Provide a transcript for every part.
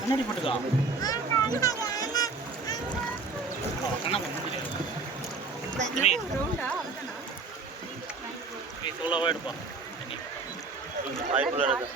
கண்ணாடி போட்டுக்கா சோலாவா எடுப்பா வாய்ப்புல இருக்கு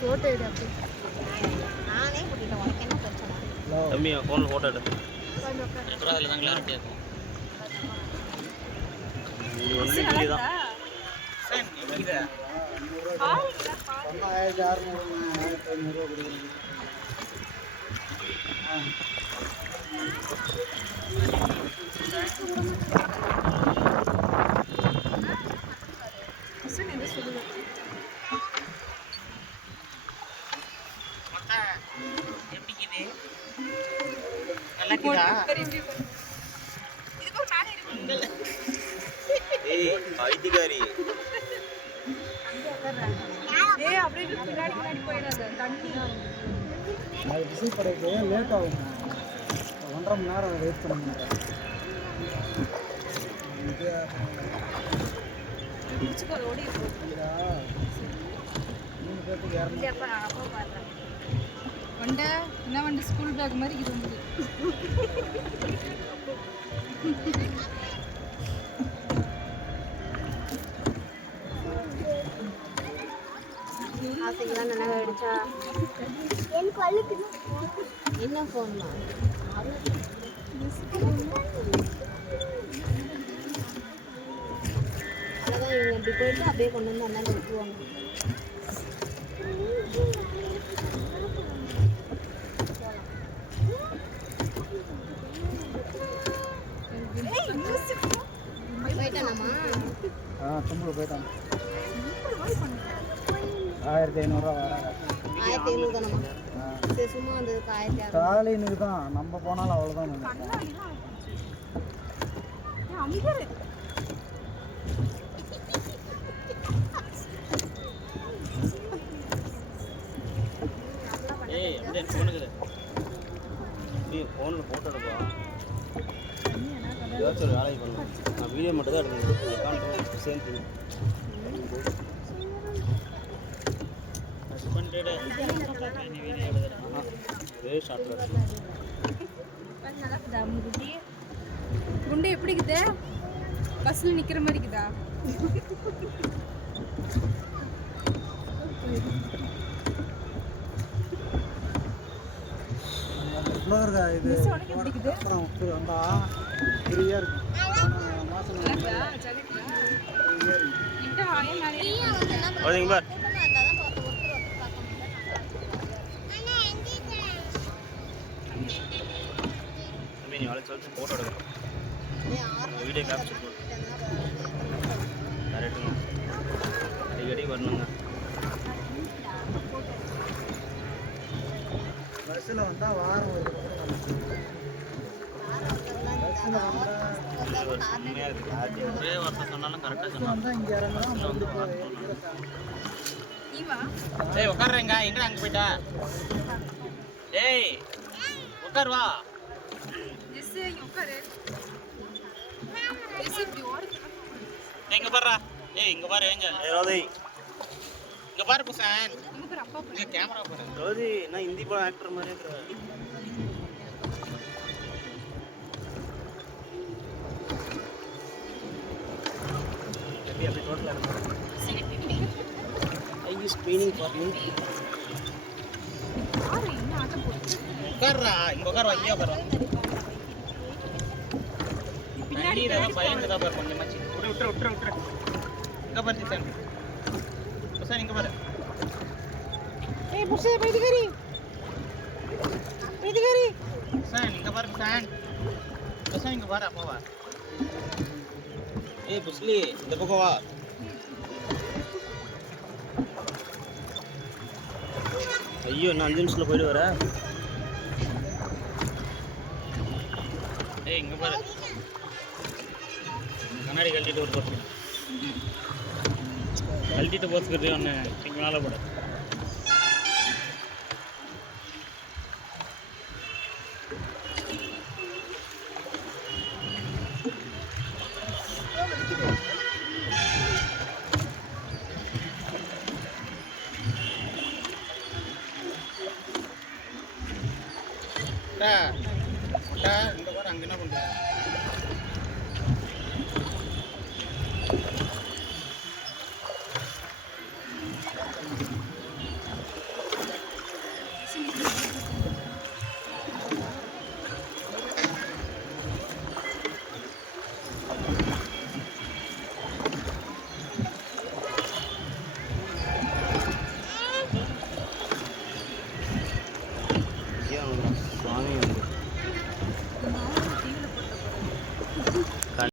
போட்டோ எடு அப்படி நானே கூட்டிட்டேன் உனக்கு என்ன பிரச்சனை தம்பி ஃபோனில் ஃபோட்டோ எடு அப்புறம் அதில் தான் கிளாரிட்டியாக இருக்கும் இது ஒன்லி கிளி தான் ஐடிகாரி அது விசில் படைக்கு லேட் ஆகும் 1.5 மணி நேரம் வெயிட் பண்ண முடியாது வண்டை என்ன வண்டி ஸ்கூல் பேக் மாதிரி இது வந்து ஆசைக்குதான் நல்லா அடிச்சா என்ன ஃபோன்மா அதான் இவங்க இப்படி போயிட்டு அப்படியே கொண்டு வந்து அண்ணா விட்டுருவாங்க போயிட்டானாமா தும்புல போயிட்டான் 1500 வராங்க 1500 தானம்மா சரி சும்மா வந்ததுக்கு 1600 காலையினுக்கு தான் நம்ம போனாலும் அவ்வளோதான் ஏய் அப்படியே ஃபோனுக்கு ஃபோனில் ஃபோட்டோ எடுப்பா ஏதாச்சும் ஒரு வேலைக்கு பண்ணலாம் நான் வீடியோ மட்டும் தான் எடுக்கணும் சேர்ந்து குண்டை எப்படி இருக்குது பஸ்ல நிக்கிற மாதிரி இருக்குதா இது அப்புறம் வந்தா ஃப்ரீயா இருக்கும் நீ நாளைக்கு சொல்லிட்டு ஃபோட்டோ எடுக்கணும் வீடியோ கேப்சர் கரெக்டுங்க அடிக்கடி வரணுங்க பஸ்ஸில் வந்தால் வாரம் ஒரு செம்மையாக இருக்குது ஒரே வார்த்தை சொன்னாலும் கரெக்டாக சொன்னாலும் இங்கே இறங்கலாம் வந்து டேய் உட்காருங்க எங்கடா அங்கே போயிட்டா டேய் உட்கார் வா இங்க பாருடா ஏய் இங்க பாரு ஏங்க ரோதி இங்க பாரு புசான் இங்க கேமரா பாரு ரோதி நான் ஹிந்தி படம் ஆக்டர் மாதிரி இருக்கற அப்படியே டோட்டலா இருக்கு I you screening for you உட்கார்றா இங்க உட்கார் ஐயா உட்கார் பின்னாடி தான் பயந்து தான் பாரு கொஞ்சமாச்சு விட்டு இங்க பாரு சார் புசான் இங்க பாரு ஏய் புசே பைதிகாரி புசான் இங்க பாரு புசான் இங்க பாரு அப்பா வா ஏய் புஸ்லி இந்த பக்கம் வா ஐயோ நான் 5 நிமிஷத்துல போயிடு வர ஏய் இங்க பாரு கண்ணாடி கழட்டிட்டு ஒரு போச்சு கழட்டிட்டு போச்சுக்கிறது ஒன்று கொஞ்சம் மேலே போட இந்த கூட அங்கே என்ன பண்ணுறேன்